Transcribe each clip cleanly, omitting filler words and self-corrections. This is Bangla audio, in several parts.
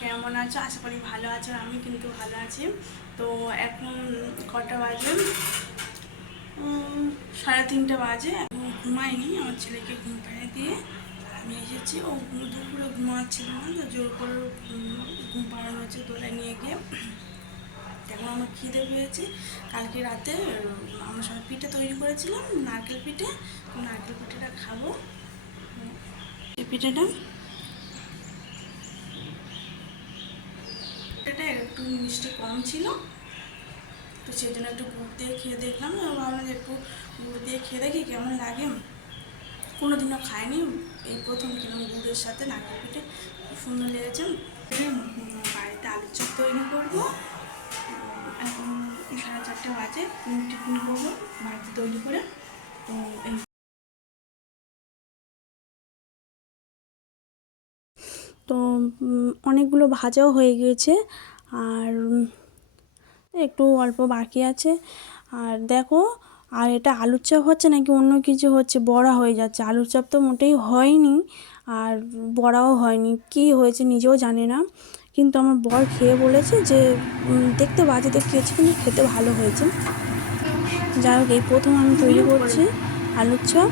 কেমন আছো? আশা করি ভালো আছো। আমি কিন্তু ভালো আছি। তো এখন কটা বাজে? 3:30 বাজে। এখন ঘুমাইনি, আমার ছেলেকে ঘুম পাড়িয়ে দিয়ে আমি এসেছি। ও দুপুরে ঘুমাচ্ছিল না, তো জোর করে ঘুম পাড়ানো হচ্ছে দোলায় নিয়ে গিয়ে। এখন আমার খিদে পেয়েছে। কালকে রাতে আমরা সবাই পিঠে তৈরি করেছিলাম, নারকেল পিঠে। তো নারকেল পিঠেটা খাবো। এই পিঠেটা এটা একটু মিষ্টি কম ছিল, তো সেই জন্য একটু গুড় দিয়ে খেয়ে দেখলাম। ভাবলাম যে একটু গুড় দিয়ে খেয়ে দেখি কেমন লাগে। কোনো দিনও খাইনি, এই প্রথম খেলাম গুড়ের সাথে নারকেল পিঠে। খুব সুন্দর লেগেছে। বাড়িতে আলুর চপ তৈরি করবো। এখন 4:30 বাজে, টিফিন করবো বাড়িতে তৈরি করে। তো এই তো অনেকগুলো ভাজাও হয়ে গিয়েছে, আর একটু অল্প বাকি আছে। আর দেখো, আর এটা আলুর চপ হচ্ছে নাকি অন্য কিছু হচ্ছে, বড়া হয়ে যাচ্ছে। আলুর চপ তো মোটেই হয়নি, আর বড়াও হয়নি। কি হয়েছে নিজেও জানি না, কিন্তু আমার বর খেয়ে বলেছে যে দেখতে বাজে দেখিয়েছে, কিন্তু খেতে ভালো হয়েছে। যাই হোক, এই প্রথম আমি তৈরি করছি আলুর চপ।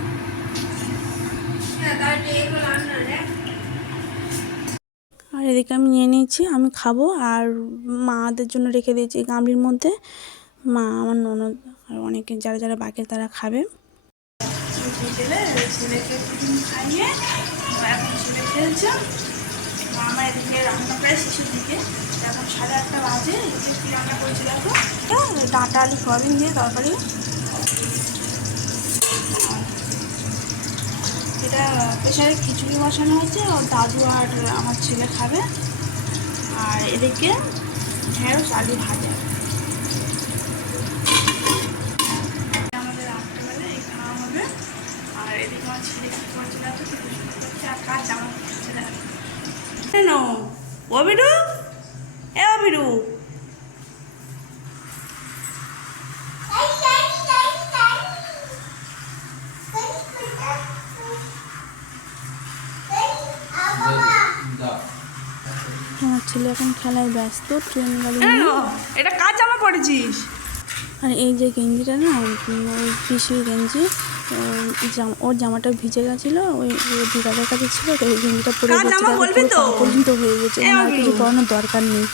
আর এদিকে আমি নিয়ে নিয়েছি, আমি খাবো। আর মাদের জন্য রেখে দিয়েছি গামলির মধ্যে। মা, আমার ননদ আর অনেকে যারা যারা বাকি তারা খাবে। বিকেলে ছেলেকে টিফিন খাইয়ে এখন ছেলে খেলছে। আমার এদিকে রান্না প্রায় শেষের দিকে। এখন 8:30 বাজে। এদিকে কী রান্না করেছি দেখো, ডাঁটা আলু সয়াবিন দিয়ে তরকারি। এটা প্রেশারে খিচুড়ি বসানো হয়েছে, ওর দাদু আর আমার ছেলে খাবে। আর এদিকে ঢেঁড়স আলু ভাজা। আমাদের 8টা বেলা এই খাওয়া হবে। আর এদিকে আমার ছেলে কী করছে দেখো, কি সুন্দর করছে। আর কাজ জামা করছে দেখো। কেন অবিরু, অবিরু, আমার ছেলে এখন খেলায় ব্যস্ত, ট্রেন গাড়ি নিয়ে। এটা কাজ জামা পড়েছিস? আর এই যে গেঞ্জিটা না, ওই পিসির গেঞ্জি। ওর জামাটা ভিজে গেছিলো, ওই দিদাদের কাছে ছিল, তো ওই গেঞ্জিটা পরে গেছে, পা পর্যন্ত হয়ে গেছে। আর কিছু পরানোর দরকার নেই।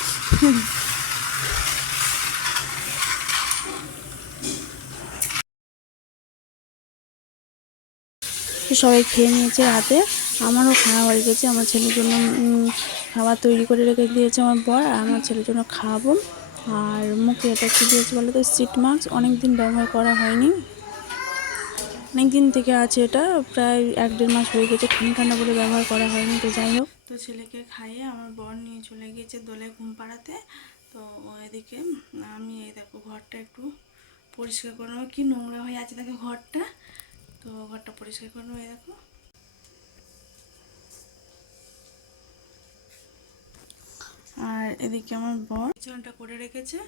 সবাই খেয়ে নিয়েছে রাতে, আমারও খাওয়া হয়ে গেছে। আমার ছেলের জন্য খাবার তৈরি করে রেখে দিয়েছে আমার বর, আর আমার ছেলের জন্য খাওয়াবো। আর মুখে এটা কী দিয়েছে বলো তো, সিট মাস্ক। অনেক দিন ব্যবহার করা হয়নি, অনেক দিন থেকে আছে, এটা প্রায় 1-1.5 মাস হয়ে গেছে। ঠান্ডা বলে ব্যবহার করা হয়নি। তো যাই হোক, তো ছেলেকে খাইয়ে আমার বর নিয়ে চলে গিয়েছে দোলে ঘুম পাড়াতে। তো এদিকে আমি এই দেখো ঘরটা একটু পরিষ্কার করে নেবো। কি নোংরা হয়ে আছে দেখো ঘরটা, তো ঘরটা পরিষ্কার করে নেবো। এই দেখো, আর এদিকে আমার বর বিছানাটা করে রেখেছে,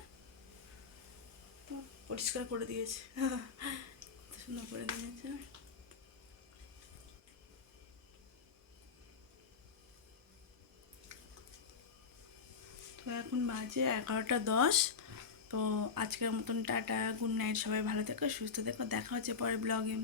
তো পরিষ্কার করে দিয়েছে। সুন্দর করে দিয়েছে। তো এখন বাজে 11:10। তো আজকের মতন টাটা, গুড নাইট। সবাই ভালো থেকো, সুস্থ থেকো। দেখা হচ্ছে পরের ব্লগে।